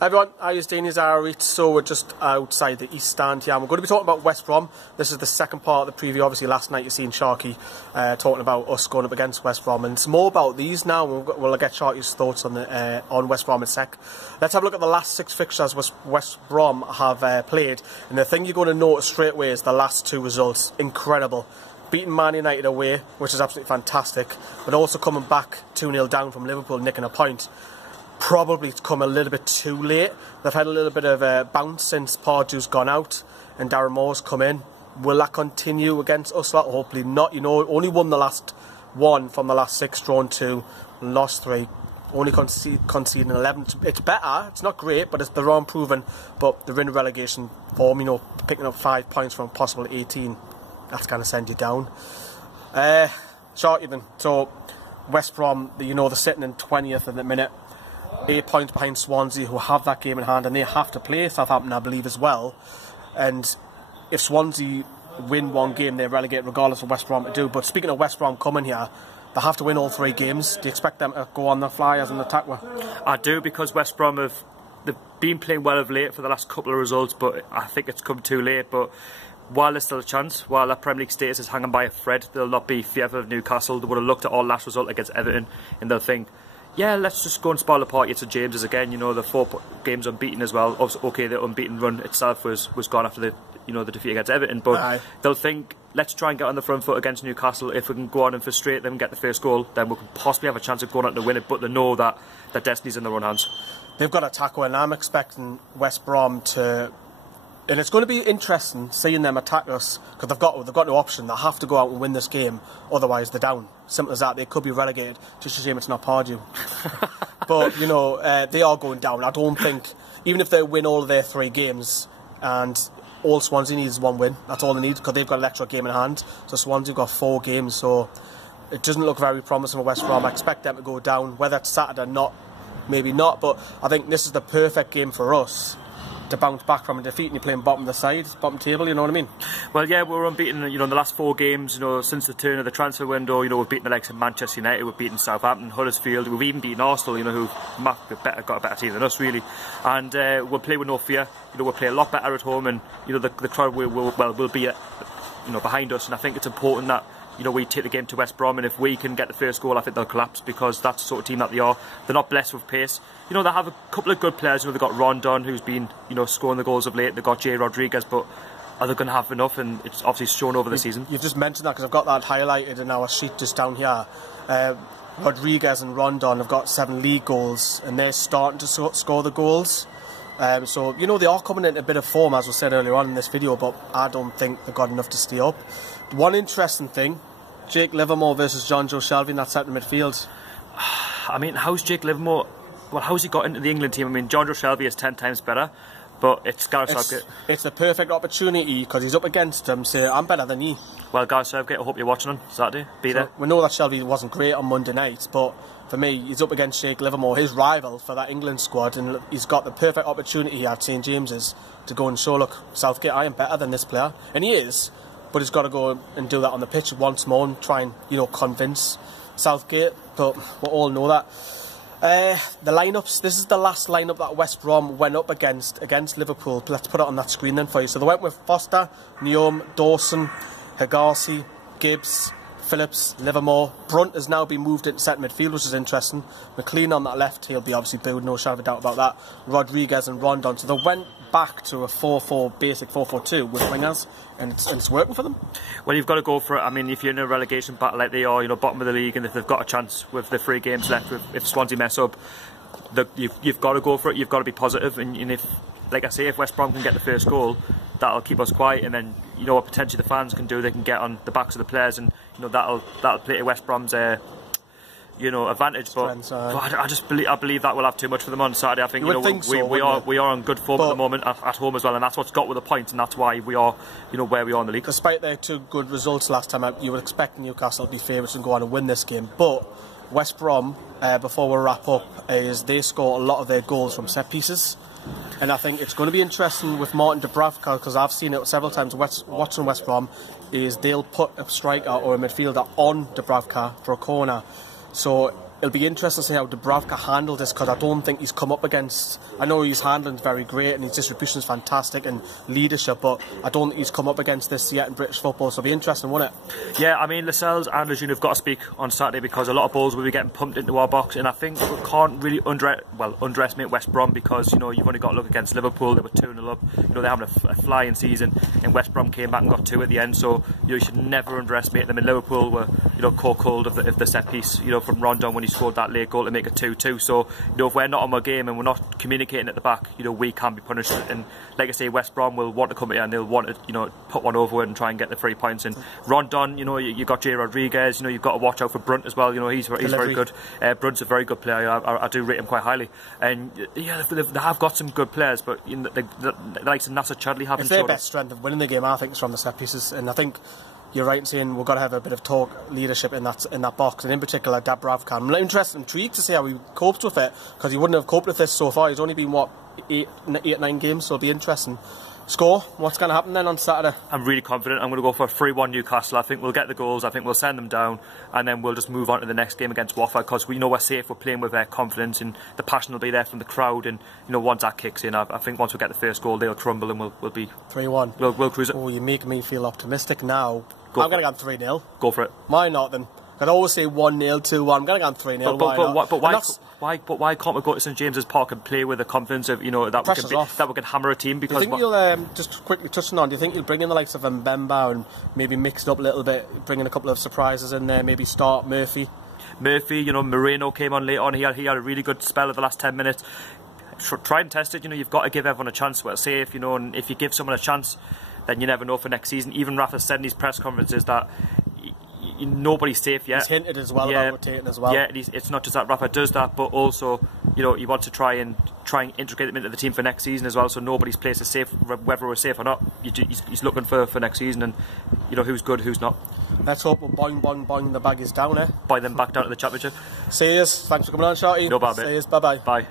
Hi everyone, how are you doing? So we're just outside the East Stand here. We're going to be talking about West Brom. This is the second part of the preview. Obviously last night you've seen Sharkey talking about us going up against West Brom, and it's more about these now. We'll get Sharkey's thoughts on West Brom in a sec. Let's have a look at the last 6 fixtures West Brom have played, and the thing you're going to notice straight away is the last 2 results. Incredible. Beating Man United away, which is absolutely fantastic, but also coming back 2-0 down from Liverpool, nicking a point. Probably come a little bit too late. They've had a little bit of a bounce since Pardew's gone out and Darren Moore's come in. Will that continue against us? Hopefully not. You know, only won the last 1 from the last 6, drawn 2, and lost 3. Only conceding 11. It's better. It's not great, but they're unproven. But they're in relegation form. You know, picking up 5 points from possible 18. That's going to send you down. Sharkey then. So West Brom, you know, they're sitting in 20th at the minute. 8 points behind Swansea, who have that game in hand, and they have to play Southampton, I believe, as well. And if Swansea win 1 game, they're relegated regardless of West Brom to do. But speaking of West Brom coming here, they have to win all 3 games. Do you expect them to go on the fly as an attack? I do, because West Brom they've been playing well of late for the last couple of results, but I think it's come too late. But while there's still a chance, while that Premier League status is hanging by a thread, they'll not be fearful of Newcastle. They would have looked at our last result against Everton and they'll think, yeah, let's just go and spoil the party at St James's again. You know, the 4 games unbeaten as well. Okay, the unbeaten run itself was gone after the defeat against Everton, but they'll think, let's try and get on the front foot against Newcastle. If we can go on and frustrate them and get the first goal, then we can possibly have a chance of going on to win it. But they know that their destiny's in their own hands. They've got to tackle, and I'm expecting West Brom to. And it's going to be interesting seeing them attack us, because they've got no option. They have to go out and win this game, otherwise they're down. Simple as that. They could be relegated. Just a shame it's not Pardew. But, you know, they are going down. I don't think, even if they win all of their 3 games, and all Swansea needs is 1 win, that's all they need, because they've got an extra game in hand. So Swansea have got 4 games, so it doesn't look very promising for West Brom. I expect them to go down. Whether it's Saturday or not, maybe not, but I think this is the perfect game for us to bounce back from a defeat, and you're playing bottom of the side, bottom table, you know what I mean? Well, yeah, we're unbeaten, you know, in the last 4 games, you know, since the turn of the transfer window. You know, we've beaten the likes of Manchester United, we've beaten Southampton, Huddersfield, we've even beaten Arsenal, you know, who've got a better team than us, really. And we'll play with no fear. You know, we'll play a lot better at home, and, you know, the crowd will be, you know, behind us. And I think it's important that, you know, we take the game to West Brom, and if we can get the first goal, I think they'll collapse, because that's the sort of team that they are. They're not blessed with pace. You know, they have a couple of good players. You know, they've got Rondon, who's been, you know, scoring the goals of late. They've got Jay Rodriguez, but are they going to have enough? And it's obviously shown over the season. You've just mentioned that, because I've got that highlighted in our sheet just down here. Rodriguez and Rondon have got 7 league goals, and they're starting to score the goals. So, you know, they are coming in a bit of form, as was said earlier on in this video, but I don't think they've got enough to stay up. One interesting thing, Jake Livermore versus John Joe Shelby in that centre midfield. I mean, how's Jake Livermore? Well, how's he got into the England team? I mean, John Joe Shelby is 10 times better, but it's Gareth Southgate. It's the perfect opportunity, because he's up against him, so I'm better than you. Well, Gareth Southgate, I hope you're watching on Saturday. Be there. We know that Shelby wasn't great on Monday night, but for me, he's up against Jake Livermore, his rival for that England squad, and he's got the perfect opportunity here at St James's to go and show, look, Southgate, I am better than this player. And he is, but he's got to go and do that on the pitch once more and try and, you know, convince Southgate. But we all know that. The lineups, this is the last lineup that West Brom went up against Liverpool. Let's put it on that screen then for you. So they went with Foster, Neom, Dawson, Hegarty, Gibbs, Phillips, Livermore. Brunt has now been moved into centre midfield, which is interesting. McLean on that left, he'll be obviously booed, no shadow of a doubt about that. Rodriguez and Rondon. So they went back to a 4-4, basic 4-4-2 with wingers, and it's working for them. Well, you've got to go for it. I mean, if you're in a relegation battle like they are, you know, bottom of the league, and if they've got a chance with the 3 games left, if Swansea mess up, you've got to go for it. You've got to be positive, and if, like I say, if West Brom can get the first goal, that'll keep us quiet, and then, you know, what potentially the fans can do, they can get on the backs of the players, and, you know, that'll play to West Brom's you know, advantage. But I believe that will have too much for them on Saturday. I think, you know, we are on good form at the moment at home as well, and that's what's got with the points, and that's why we are, you know, where we are in the league. Despite their 2 good results last time out, you would expect Newcastle to be favourites and go on and win this game. But West Brom, before we wrap up, is they score a lot of their goals from set pieces. And I think it's going to be interesting with Martin Dubravka, because I've seen it several times watching West Brom, is they'll put a striker or a midfielder on Dubravka for a corner. So it'll be interesting to see how Dubravka handled this, because I don't think he's come up against... I know his handling's very great and his distribution is fantastic and leadership, but I don't think he's come up against this yet in British football, so it'll be interesting, won't it? Yeah, I mean, Lascelles and Lejeune have got to speak on Saturday, because a lot of balls will be getting pumped into our box, and I think we can't really underestimate West Brom, because, you know, you've only got to look against Liverpool. They were 2-0 up. You know, they're having a flying season, and West Brom came back and got 2 at the end, so, you know, you should never underestimate them. And Liverpool were, you know, caught cold of the set piece, you know, from Rondon when he scored that late goal to make it 2-2. So, you know, if we're not on our game and we're not communicating at the back, you know, we can be punished. And like I say, West Brom will want to come here and they'll want to, you know, put one over it and try and get the 3 points. And Rondon, you know, you got Jay Rodriguez, you know, you've got to watch out for Brunt as well. You know, he's very good. Brunt's a very good player. I do rate him quite highly. And yeah, they have got some good players, but you know, the likes of Nasser Chudley haven't. It's their best strength of winning the game, I think, is from the set pieces. And I think you're right in saying we've got to have a bit of leadership in that box, and in particular Dubravka. I'm intrigued to see how he copes with it, because he wouldn't have coped with this so far. He's only been, what, 8-9 games, so it'll be interesting. Score, what's going to happen then on Saturday? I'm really confident. I'm going to go for a 3-1 Newcastle. I think we'll get the goals, I think we'll send them down, and then we'll just move on to the next game against Watford, because we know we're safe, we're playing with confidence, and the passion will be there from the crowd. And you know, once that kicks in, I think once we get the first goal, they'll crumble and we'll be 3-1. We'll cruise it. Oh, you make me feel optimistic now. I'm going to go 3-0. Go for it. Why not then? I'd always say 1-0, 2-1. I'm going to go 3-0. But why can't we go to St James's Park and play with the confidence of, you know, that we can hammer a team? Because do you think you'll just quickly touching on? Do you think you'll bring in the likes of Mbemba and maybe mix it up a little bit, bring in a couple of surprises in there? Maybe start Murphy. You know, Moreno came on late on. He had a really good spell of the last 10 minutes. Try and test it. You know, you've got to give everyone a chance. We're safe, you know, and if you give someone a chance, then you never know for next season. Even Rafa said in his press conferences that nobody's safe yet. He's hinted as well about rotating as well. Yeah, it's not just that Rafa does that, but also, you know, he wants to try and integrate them into the team for next season as well. So nobody's place is safe, whether we're safe or not. He's looking for next season, and you know who's good, who's not. Let's hope boing boing boing the bag is down, eh? Buy them back down to the championship. See yous. Thanks for coming on, Sharkey. No bad, See yous. Bye bye. Bye.